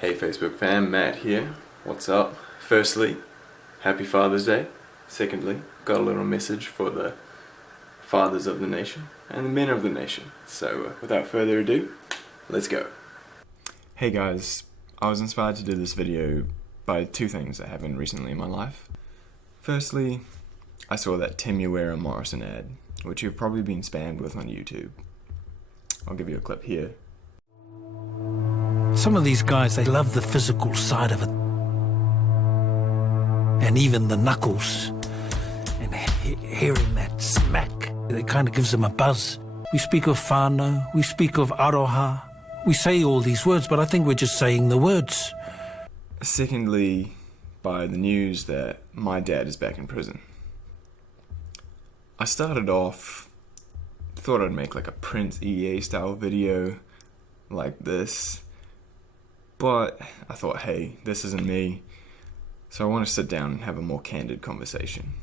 Hey Facebook fam, Matt here. What's up? Firstly, happy Father's Day. Secondly, got a little message for the fathers of the nation and the men of the nation. So without further ado, let's go. Hey guys, I was inspired to do this video by two things that happened recently in my life. Firstly, I saw that Tim Uwera Morrison ad, which you've probably been spammed with on YouTube. I'll give you a clip here. Some of these guys, they love the physical side of it. And even the knuckles. And hearing that smack, it kind of gives them a buzz. We speak of whānau, we speak of aroha. We say all these words, but I think we're just saying the words. Secondly, by the news that my dad is back in prison. I started off, thought I'd make like a Prince EA style video like this. But I thought, hey, this isn't me, so I want to sit down and have a more candid conversation.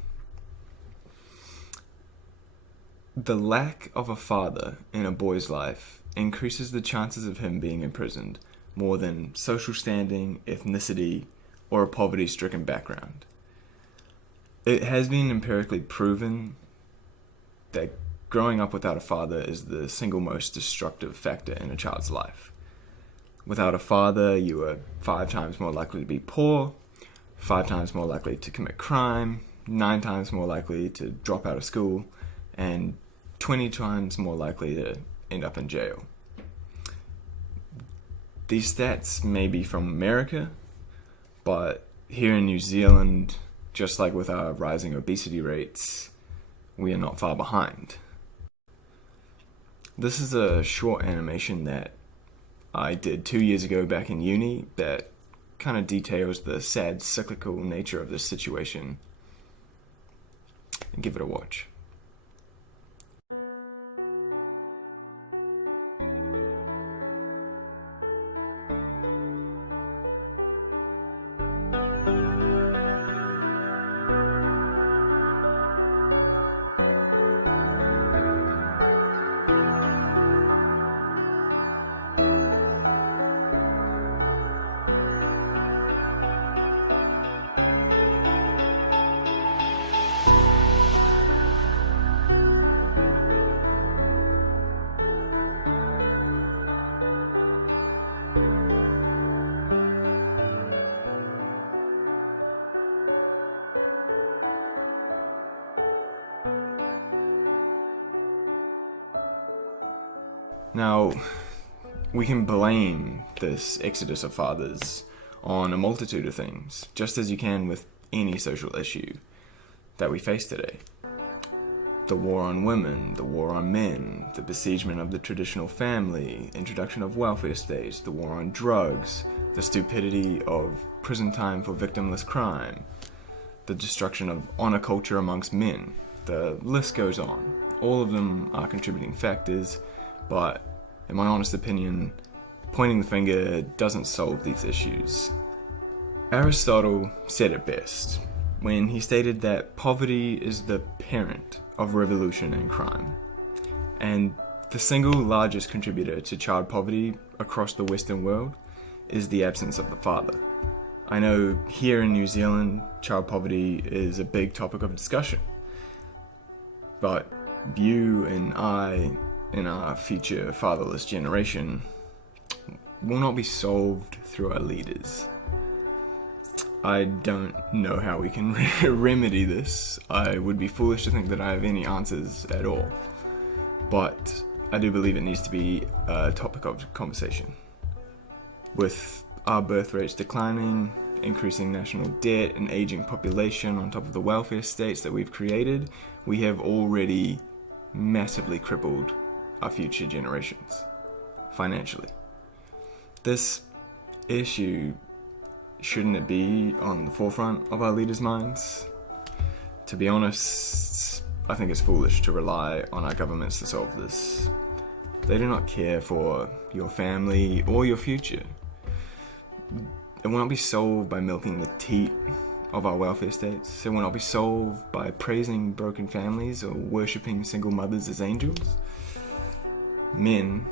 The lack of a father in a boy's life increases the chances of him being imprisoned more than social standing, ethnicity, or a poverty-stricken background. It has been empirically proven that growing up without a father is the single most destructive factor in a child's life. Without a father, you are 5 times more likely to be poor, 5 times more likely to commit crime, 9 times more likely to drop out of school, and 20 times more likely to end up in jail. These stats may be from America, but here in New Zealand, just like with our rising obesity rates, we are not far behind. This is a short animation that I did 2 years ago back in uni that kind of details the sad cyclical nature of this situation. Give it a watch. Now, we can blame this exodus of fathers on a multitude of things, just as you can with any social issue that we face today. The war on women, the war on men, the besiegement of the traditional family, introduction of welfare states, the war on drugs, the stupidity of prison time for victimless crime, the destruction of honor culture amongst men. The list goes on. All of them are contributing factors, but in my honest opinion, pointing the finger doesn't solve these issues. Aristotle said it best when he stated that poverty is the parent of revolution and crime, and the single largest contributor to child poverty across the Western world is the absence of the father. I know here in New Zealand, child poverty is a big topic of discussion, but you and I, in our future fatherless generation, will not be solved through our leaders. I don't know how we can remedy this. I would be foolish to think that I have any answers at all. But I do believe it needs to be a topic of conversation. With our birth rates declining, increasing national debt, and aging population on top of the welfare states that we've created, we have already massively crippled our future generations financially. This issue, shouldn't it be on the forefront of our leaders' minds? To be honest, I think it's foolish to rely on our governments to solve this. They do not care for your family or your future. It will not be solved by milking the teat of our welfare states. It will not be solved by praising broken families or worshipping single mothers as angels. Men,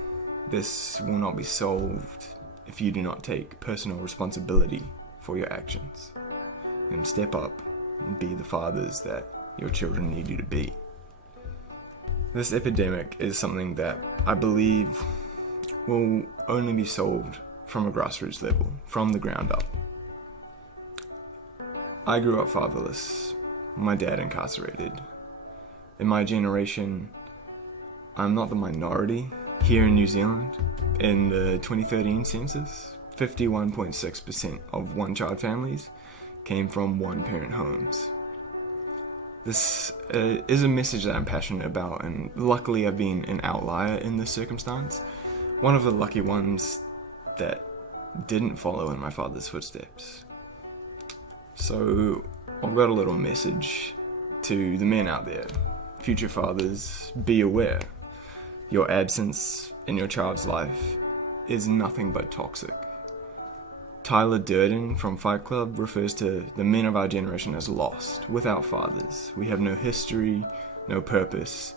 this will not be solved if you do not take personal responsibility for your actions and step up and be the fathers that your children need you to be. This epidemic is something that I believe will only be solved from a grassroots level, from the ground up. I grew up fatherless, my dad incarcerated. In my generation, I'm not the minority here in New Zealand. In the 2013 census, 51.6% of one-child families came from one-parent homes. This is a message that I'm passionate about, and luckily I've been an outlier in this circumstance. One of the lucky ones that didn't follow in my father's footsteps. So I've got a little message to the men out there. Future fathers, be aware. Your absence in your child's life is nothing but toxic. Tyler Durden from Fight Club refers to the men of our generation as lost, without fathers. We have no history, no purpose,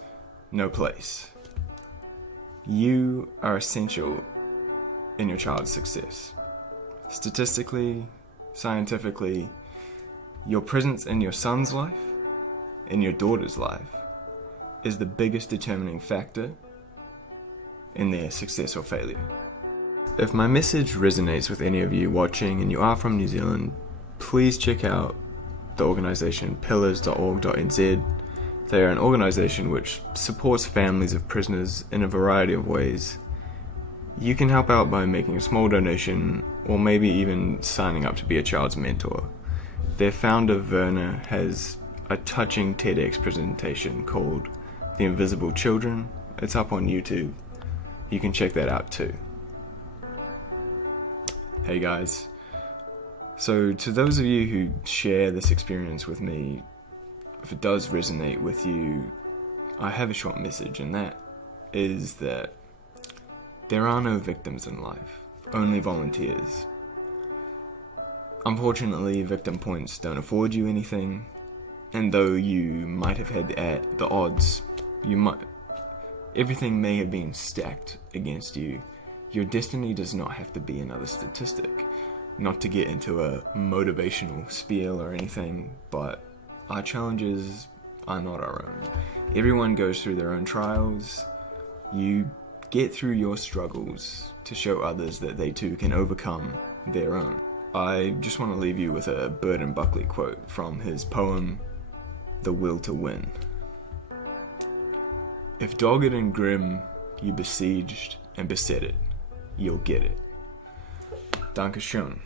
no place. You are essential in your child's success. Statistically, scientifically, your presence in your son's life, in your daughter's life, is the biggest determining factor in their success or failure. If my message resonates with any of you watching and you are from New Zealand, please check out the organisation pillars.org.nz. They are an organisation which supports families of prisoners in a variety of ways. You can help out by making a small donation or maybe even signing up to be a child's mentor. Their founder, Werner, has a touching TEDx presentation called The Invisible Children. It's up on YouTube. You can check that out too. Hey guys, so to those of you who share this experience with me, if it does resonate with you, I have a short message, and that is that there are no victims in life, only volunteers. Unfortunately, victim points don't afford you anything, and though you might have had the odds, everything may have been stacked against you. Your destiny does not have to be another statistic. Not to get into a motivational spiel or anything, but our challenges are not our own. Everyone goes through their own trials. You get through your struggles to show others that they too can overcome their own. I just want to leave you with a Burton Buckley quote from his poem, The Will to Win. If dogged and grim you besieged and beset it, you'll get it. Danke schön.